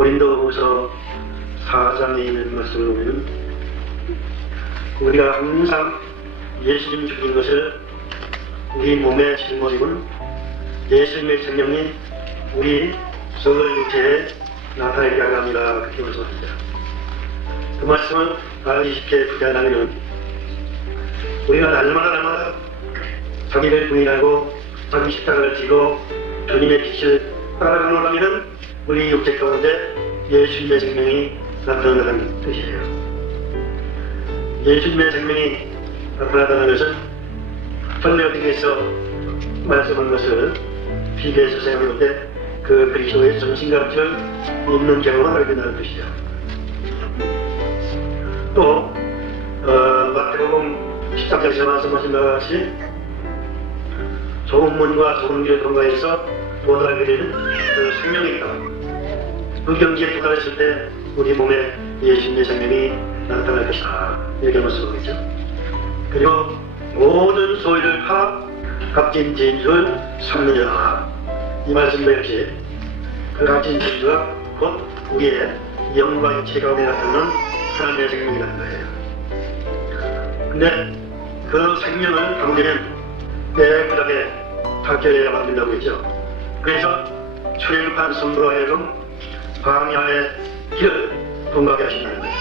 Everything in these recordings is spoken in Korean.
고린도후서 4장에 있는 것을 보면 우리가 항상 예수님 죽인 것을 우리 몸에 짊어지고 예수님의 생명이 우리 썩을 육체에 나타나게 하랍니다. 그렇게 말씀합니다. 그 말씀은 알기 쉽게 부자라면 우리가 날마다 자기를 부인하고 자기 십자가를 지고 주님의 빛을 따라가노라면 우리 육체 가운데 예수님의 생명이 나타난다는 뜻이에요. 예수님의 생명이 나타난다는 것은 설명에서 말씀한 것을 비교해서 생각할 때 그 그리스도의 정신같을 있는 경험을 하게 된다는 뜻이죠. 또 마태복음 13장에서 말씀하신 바와 같이 좋은 문과 좋은 길을 통과해서 도달하게 되는 그 생명이 있다. 그 경지에 도달했을 때 우리 몸에 예수님의 생명이 나타날 것이다. 이렇게 말씀하겠죠. 그리고 모든 소유를 파 값진 진주를 삼느니라. 이 말씀도 역시 그 값진 진주가 곧 우리의 영광의 체감에 나타나는 하나님의 생명이라는 거예요. 근데 그 생명을 담기는 깨끗하게 닦여야 만든다고 했죠. 그래서 출애굽한 성도로 하여금 광야의 길을 통과하게 하신다는 거예요.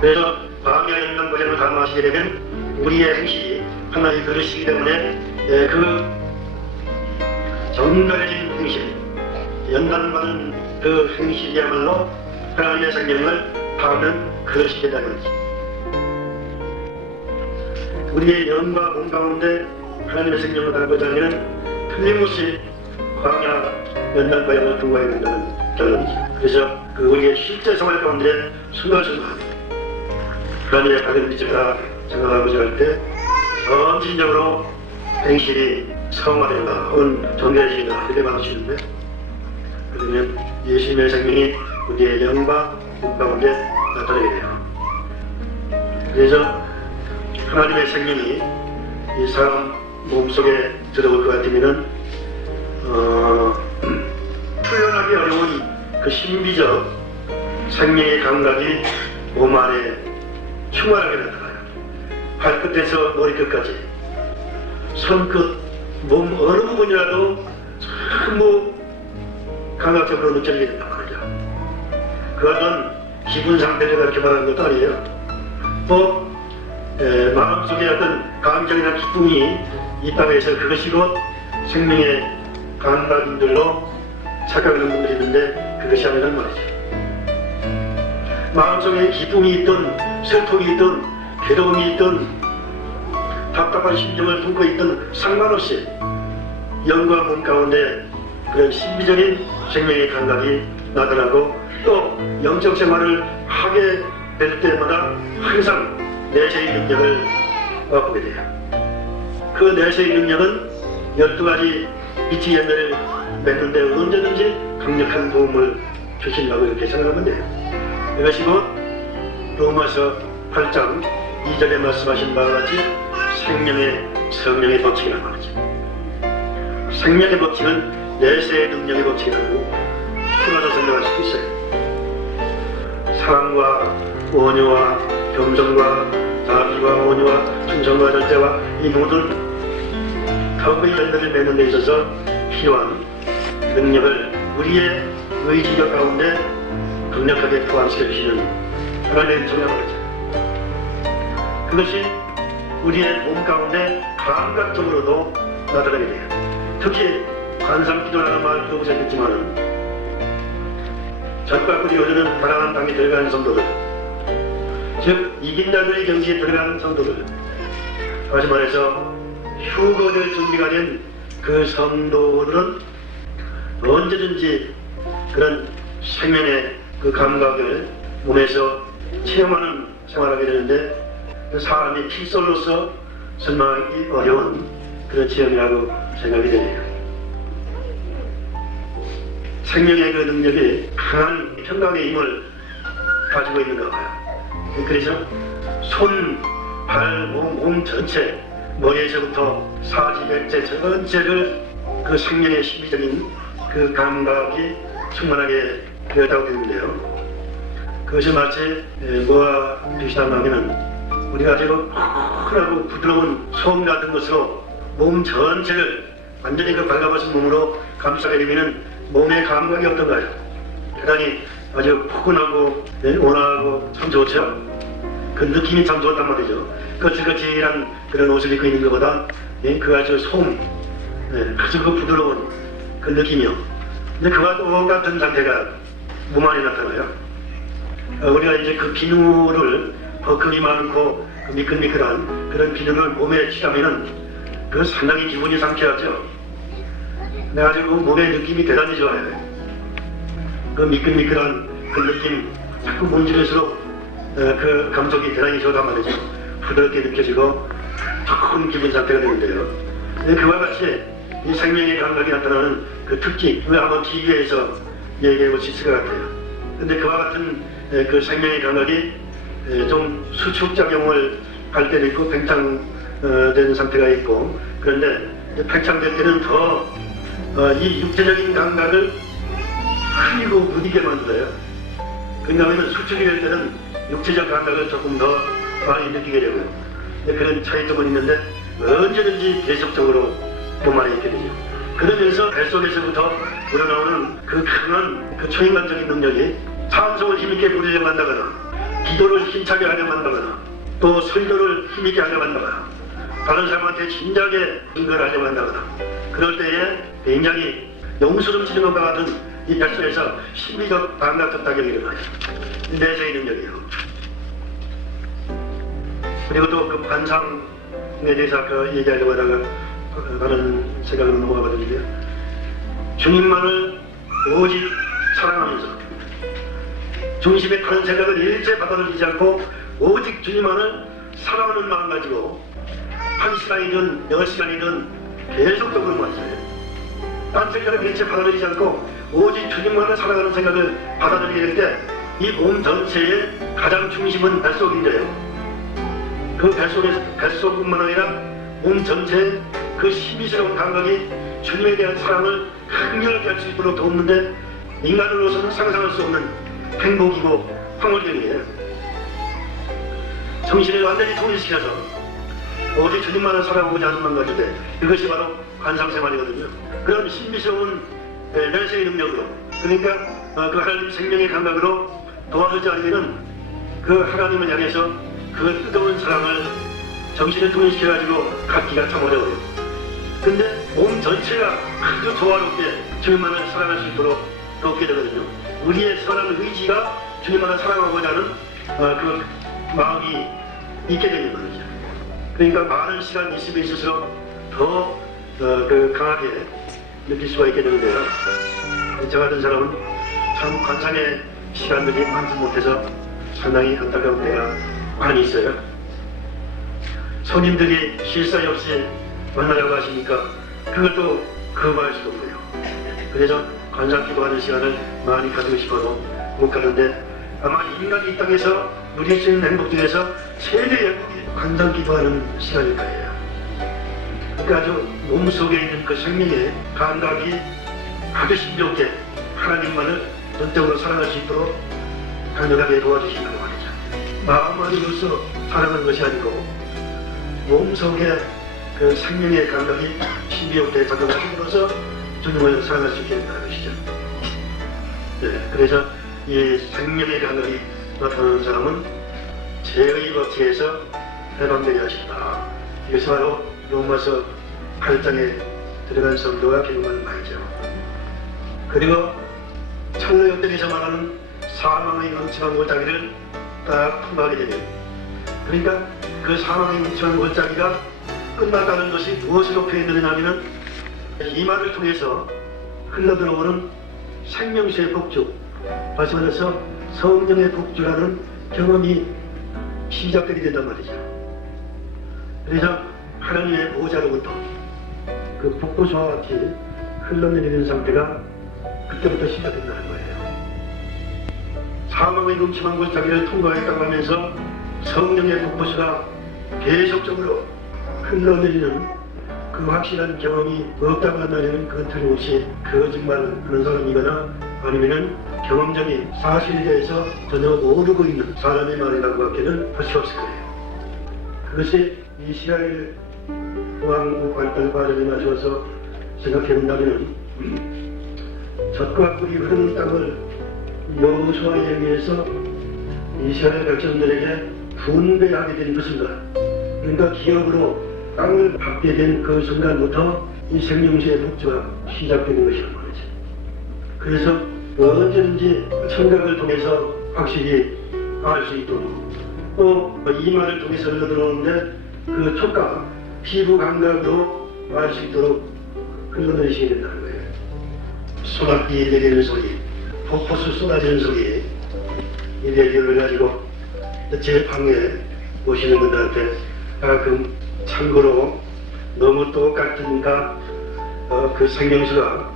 그래서 광야에 있는 것을 감화하시게 되면 우리의 행실이 하나의 그릇이기 때문에 그 정갈해진 행실, 연단받은 그 행실이야말로 하나님의 생명을 담는 그릇이 된다는 거지. 우리의 영과 몸 가운데 하나님의 생명을 담고자 하면 틀림없이 광야 연단과 영을 통과해야 된다는 결론이죠. 그래서 그 우리의 실제 생활 가운데 순간순간 하나님의 밝은 빛을 다 생각하고자 할 때 점진적으로 행실이 성화된다 혹은 정결해진다 이렇게 말하시는데 그러면 예수님의 생명이 우리의 영과 몸 가운데 나타나게 돼요. 그래서 하나님의 생명이 이 사람 몸속에 들어올 것 같으면 표현하기 어려운 그 신비적 생명의 감각이 몸 안에 충만하게 나타나요. 발끝에서 머리끝까지 손끝, 몸 어느 부분이라도 전부 감각적으로 느껴지게 된단 말이죠. 그것은 기분 상태를 그렇게 말하는 것도 아니에요. 또 마음속에 어떤 감정이나 기쁨이 있다고 해서 그것이 곧 생명의 감각인들로 착각하는 분들이 있는데 그것이 아니란 말이죠. 마음속에 기쁨이 있든 슬픔이 있든 괴로움이 있든 답답한 심정을 품고 있든 상관없이 영과 몸 가운데 그런 신비적인 생명의 감각이 나타나고 또 영적 생활을 하게 될 때마다 항상 내세의 능력을 맛보게 돼요. 그 내세의 능력은 12가지 빛의 열매를 맺는데 언제든지 강력한 도움을 주신다고 이렇게 생각하면 돼요. 이것이 곧 로마서 8장 2절에 말씀하신 바와 같이 생명의 성령의 법칙이라는 말이죠. 생명의 법칙은 내세의 능력의 법칙이라고 풀어서 설명할 수 있어요. 사랑과 온유와 겸손과 자비와 온유와 충성과 절제와 이 모든 가운데 열매를 맺는 데 있어서 필요한 능력을 우리의 의지력 가운데 강력하게 포함시켜 주시는 하나님의 정령이죠. 그것이 우리의 몸 가운데 감각적으로도 나타나게 돼요. 특히 관상기도라는 말을 들어보셨겠지만 젖과 꿀이 흐르는 가나안 땅에 들어가는 성도들, 즉 이긴자들의 경지에 들어가는 성도들, 다시 말해서 휴거될 준비가 된 그 성도들은 언제든지 그런 생명의 그 감각을 몸에서 체험하는 생활을 하게 되는데 그 사람이 필설로서 설명하기 어려운 그런 체험이라고 생각이 되네요. 생명의 그 능력이 강한 평강의 힘을 가지고 있는가 봐요. 그래서 손, 발, 몸 전체, 머리에서부터 사지백체 전체를 그 생명의 신비적인 그 감각이 충만하게 되었다고 되는데요. 그것이 마치 뭐와 비슷하냐면은 우리가 아주 푸근하고 부드러운 솜 같은 것으로 몸 전체를 완전히 그 발가벗은 몸으로 감싸게 되면은 몸의 감각이 어떤가요? 대단히 아주 푸근하고 온화하고 참 좋죠. 그 느낌이 참 좋단 말이죠. 거칠거칠한 그런 옷을 입고 있는 것보다 그 아주 아주 그 부드러운 그 느낌이요. 근데 그와 똑같은 상태가 몸 안에 나타나요. 우리가 이제 그 비누를 버클이 많고 그 미끌미끌한 그런 비누를 몸에 칠하면은 그 상당히 기분이 상쾌하죠. 근데 아주 그 몸의 느낌이 대단히 좋아요. 그 미끌미끌한 그 느낌 자꾸 문질릴수록 그 감촉이 대단히 좋단 말이죠. 부드럽게 느껴지고 좋은 기분 상태가 되는데요. 근데 그와 같이 이 생명의 감각이 나타나는 그 특징, 한번 TV에서 얘기해 볼 수 있을 것 같아요. 근데 그와 같은 그 생명의 감각이 좀 수축작용을 할 때도 있고 팽창된 상태가 있고, 그런데 팽창될 때는 더 이 육체적인 감각을 흐리고 무디게 만들어요. 그러면 수축이 될 때는 육체적 감각을 조금 더 많이 느끼게 되고요. 그런 차이점은 있는데 언제든지 계속적으로 몸 안에 있게 되죠. 그러면서 뱃속에서부터 우러나오는 그 강한 그 초인간적인 능력이 찬송을 힘있게 부르려고 한다거나, 기도를 힘차게 하려고 한다거나, 또 설교를 힘있게 하려고 한다거나, 다른 사람한테 진작에 증거를 하려고 한다거나, 그럴 때에 굉장히 용수름 치는 것과 같은 이 뱃속에서 심리적 감각적 작용이 일어나요. 내세의 능력이에요. 그리고 또 그 관상에 대해서 아까 얘기하려고 하다가 다른 생각으로 넘어가거든요. 주님만을 오직 사랑하면서 중심에 다른 생각을 일체 받아들이지 않고 오직 주님만을 사랑하는 마음 가지고 1시간이든 10시간이든 계속적으로 말이에요. 딴 생각을 일체 받아들이지 않고 오직 주님만을 사랑하는 생각을 받아들이게 될 때 이 몸 전체의 가장 중심은 뱃속인데요. 그 뱃속뿐만 아니라 몸 전체의 그 신비스러운 감각이 주님에 대한 사랑을 강렬하게 할 수 있도록 돕는데 인간으로서는 상상할 수 없는 행복이고 황홀경이에요. 정신을 완전히 통일시켜서 오직 주님만을 사랑하고자 하는 마음 가질 때 그것이 바로 관상생활이거든요. 그런 신비스러운 내세의 능력으로, 그러니까 그 하나님 생명의 감각으로 도와주지 않으면은 그 하나님을 향해서 그 뜨거운 사랑을 정신을 통일시켜가지고 갖기가 참 어려워요. 근데 몸 전체가 아주 조화롭게 주님만을 사랑할 수 있도록 돕게 되거든요. 우리의 선한 의지가 주님만을 사랑하고자 하는 그 마음이 있게 되는 거죠. 그러니까 많은 시간 있으면 있을수록 더 그 강하게 느낄 수가 있게 되는데요. 저 같은 사람은 참 관상의 시간들이 많지 못해서 상당히 안타까운 때가 많이 있어요. 손님들이 쉴 사이 없이 만나려고 하시니까 그것도 거부할 수도 없고요. 그래서 관상 기도하는 시간을 많이 가지고 싶어도 못 가는데, 아마 인간이 이 땅에서 누릴 수 있는 행복 중에서 최대의 행복이 관상 기도하는 시간일 거예요. 그러니까 아주 몸속에 있는 그 생명의 감각이 아주 신비롭게 하나님만을 전적으로 사랑할 수 있도록 강력하게 도와주신다고 말이죠. 마음만으로서 사랑하는 것이 아니고 몸속에 그 생명의 감각이 신비롭게 작용하심으로써 주님을 사랑할 수 있게 된다는 것이죠. 네, 그래서 이 생명의 감각이 나타나는 사람은 죄의 법칙에서 해방되게 하신다. 이것이 바로 로마서 8장에 들어간 성도가 경험하는 바이죠. 그리고 철로역대에서 말하는 사망의 음침한 골짜기를 딱 통과하게 되면, 그러니까 그 사망의 음침한 골짜기가 끝났다는 것이 무엇으로 표현되느냐면 이 말을 통해서 흘러들어오는 생명수의 복주, 다시 말해서 성령의 복주라는 경험이 시작되게 된단 말이죠. 그래서 하나님의 보호자로부터 그 복도수와 같이 흘러내리는 상태가 그때부터 시작된다는 거예요. 사망의 음침한 골짜기를 통과했다고 하면서 성령의 복도수가 계속적으로 흘러내리는 그 확실한 경험이 없다고 한다면 그건 틀림없이 거짓말하는 사람이거나 아니면은 경험적인 사실에 대해서 전혀 모르고 있는 사람의 말이라고 밖에는 할 수 없을 거예요. 그것이 이스라엘 왕국 발달 과정에 맞춰서 생각해본다면 젖과 꿀이 흐르는 땅을 여호수아에 의해서 이스라엘 백성들에게 분배하게 된 그 순간, 그러니까 기업으로 땅을 받게 된 그 순간부터 이 생명수의 복주가 시작되는 것이란 말이죠. 그래서 언제든지 청각을 통해서 확실히 알 수 있도록, 또 이 말을 통해서 흘러들어오는데 그 촉각, 피부 감각으로 알 수 있도록 흘러내리시게 된다는 거예요. 소나기 내리는 소리, 폭포수 쏟아지는 소리, 이 레디오를 가지고 제 방에 오시는 분들한테 가끔 참고로 너무 똑같으니까 그 생명수가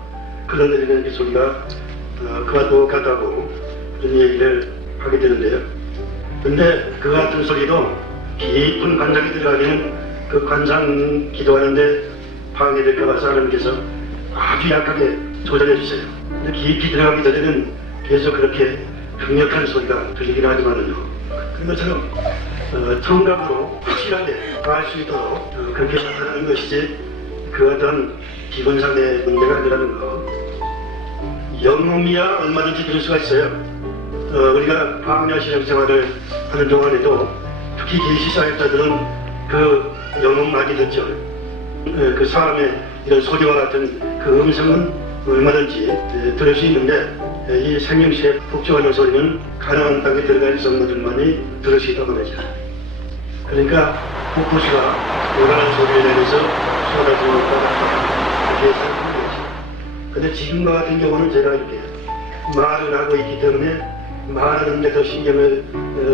흘러내리는 그 소리가 그와 똑같다고 그런 얘기를 하게 되는데요. 근데 그 같은 소리도 깊은 관상이 들어가면 그 관상 기도하는데 방해될까봐 하나님께서 아주 약하게 조절해 주세요. 근데 깊이 들어가기 전에는 계속 그렇게 강력한 소리가 들리긴 하지만은요. 그런 것처럼 청각으로 확실하게 알 수 있도록 그렇게 나타나는 것이지 그 어떤 기본상의 문제가 아니라는 거. 영음이야 얼마든지 들을 수가 있어요. 우리가 광야 신앙생활을 하는 동안에도 특히 계시사역자들은 그 영음 많이 듣죠. 그 사람의 이런 소리와 같은 그 음성은 얼마든지 들을 수 있는데 이 생명수에 복종하는 소리는 가나안 땅에 들어간 성도들만이 들을 수 있다고 말이죠. 그러니까 폭포수가 요란한 소리를 내면서 쏟아지는 것과 같다. 그렇게 생각하는 거죠. 근데 지금과 같은 경우는 제가 이렇게 말을 하고 있기 때문에 말하는데 더 신경을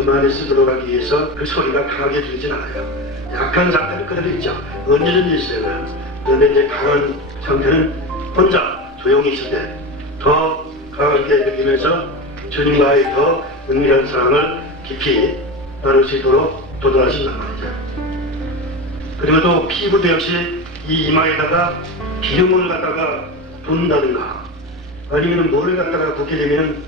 많이 쓰도록 하기 위해서 그 소리가 강하게 들리진 않아요. 약한 상태는 그대로 있죠. 언제든지 있어요. 그런데 이제 강한 상태는 혼자 조용히 있을 때 더 강하게 느끼면서 주님과의 더 은밀한 사랑을 깊이 나눌 수 있도록 도전하신단 말이죠. 그리고 또 피부도 역시 이 이마에다가 기름을 갖다가 붓는다든가 아니면 물을 갖다가 붓게 되면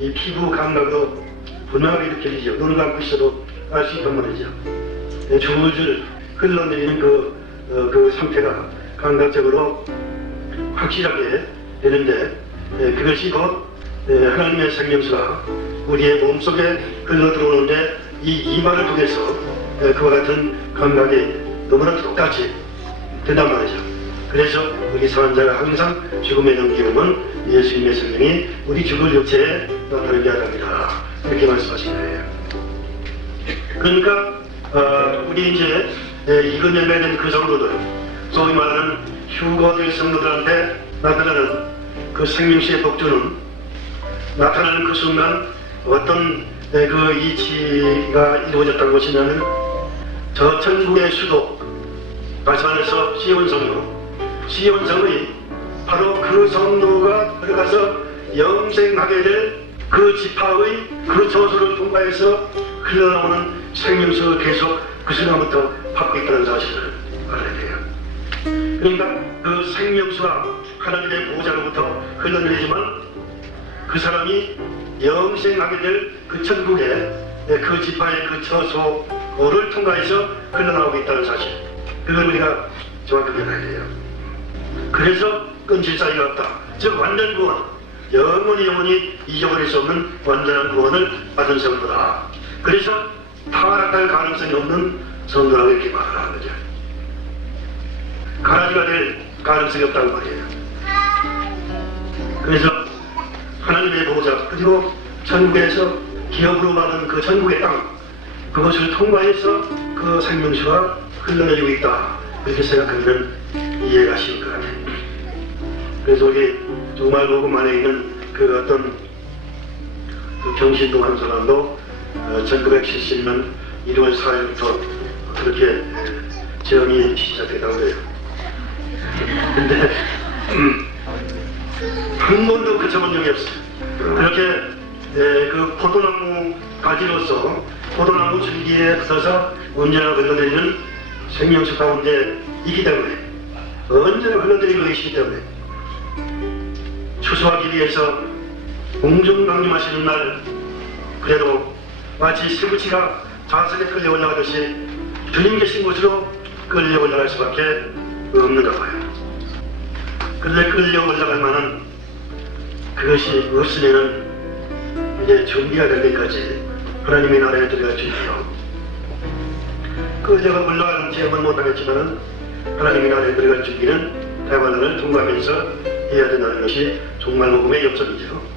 이 피부 감각으로 분명하게 느껴지죠. 눈을 감고 있어도 알 수 있단 말이죠. 줄줄 흘러내리는 그 상태가 감각적으로 확실하게 되는데 그것이 곧 하나님의 생명수가 우리의 몸속에 흘러들어오는데 이 이마를 통해서 그와 같은 감각이 너무나 똑같이 된단 말이죠. 그래서 우리 사람자가 항상 죽음의 넘기움은 예수님의 생명이 우리 죽을 육체에 나타나게 하답니다. 이렇게 말씀하신 거예요. 그러니까 우리 이제 이근에 맺은 그 성도들, 소위 말하는 휴거될 성도들한테 나타나는 그 생명수의 복주는 나타나는 그 순간 어떤 그 이치가 이루어졌다는 것이냐면 저 천국의 수도, 다시 말해서 시온성의 바로 그 성도가 들어가서 영생하게 될 그 지파의 그 저수를 통과해서 흘러나오는 생명수를 계속 그 순간부터 받고 있다는 사실을 알아야 돼요. 그러니까 그 생명수가 하나님의 보호자로부터 흘러내리지만 그 사람이 영생하게 될 그 천국의 그 지파의 그 저소를 통과해서 흘러나오고 있다는 사실, 그걸 우리가 정확하게 알아야 돼요. 그래서 끊질 사이가 없다. 즉 완전 구원, 영원히 잊어버릴 수 없는 완전한 구원을 받은 성도다. 그래서 타락할 가능성이 없는 성도라고 이렇게 말을 하는 거죠. 가라지가 될 가능성이 없다는 말이에요. 그래서 하나님의 보호자, 그리고 천국에서 기업으로 받은 그 천국의 땅, 그것을 통과해서 그 생명수가 흘러내리고 있다. 그렇게 생각하면 이해가 쉬울 것 같아요. 그래서 우리 정말 복음 안에 있는 그 어떤 그 경신도 한 사람도 1970년 1월 4일부터 그렇게 지원이 시작했다고 해요. 근데 한 번도 그쳐본 적이 없어요. 그렇게 그 포도나무 가지로서 포도나무 줄기에 붙어서 언제나 흘러내리는 생명수 가운데 있기 때문에, 언제나 흘러내리고 계시기 때문에 추수하기 위해서 공중강림하시는 날 그래도 마치 실부치가 자석에 끌려 올라가듯이 주님 계신 곳으로 끌려 올라갈 수밖에 없는가 봐요. 근데 끌려 올라갈 만한 그것이 없으면은 이제 준비가 될 때까지 하나님의 나라에 들어갈 준비요. 끌려가 올라가는 체험은 못하겠지만은 하나님의 나라에 들어갈 준비는 대관을 통과하면서 해야 된다는 것이 종말 복음의 역설이죠.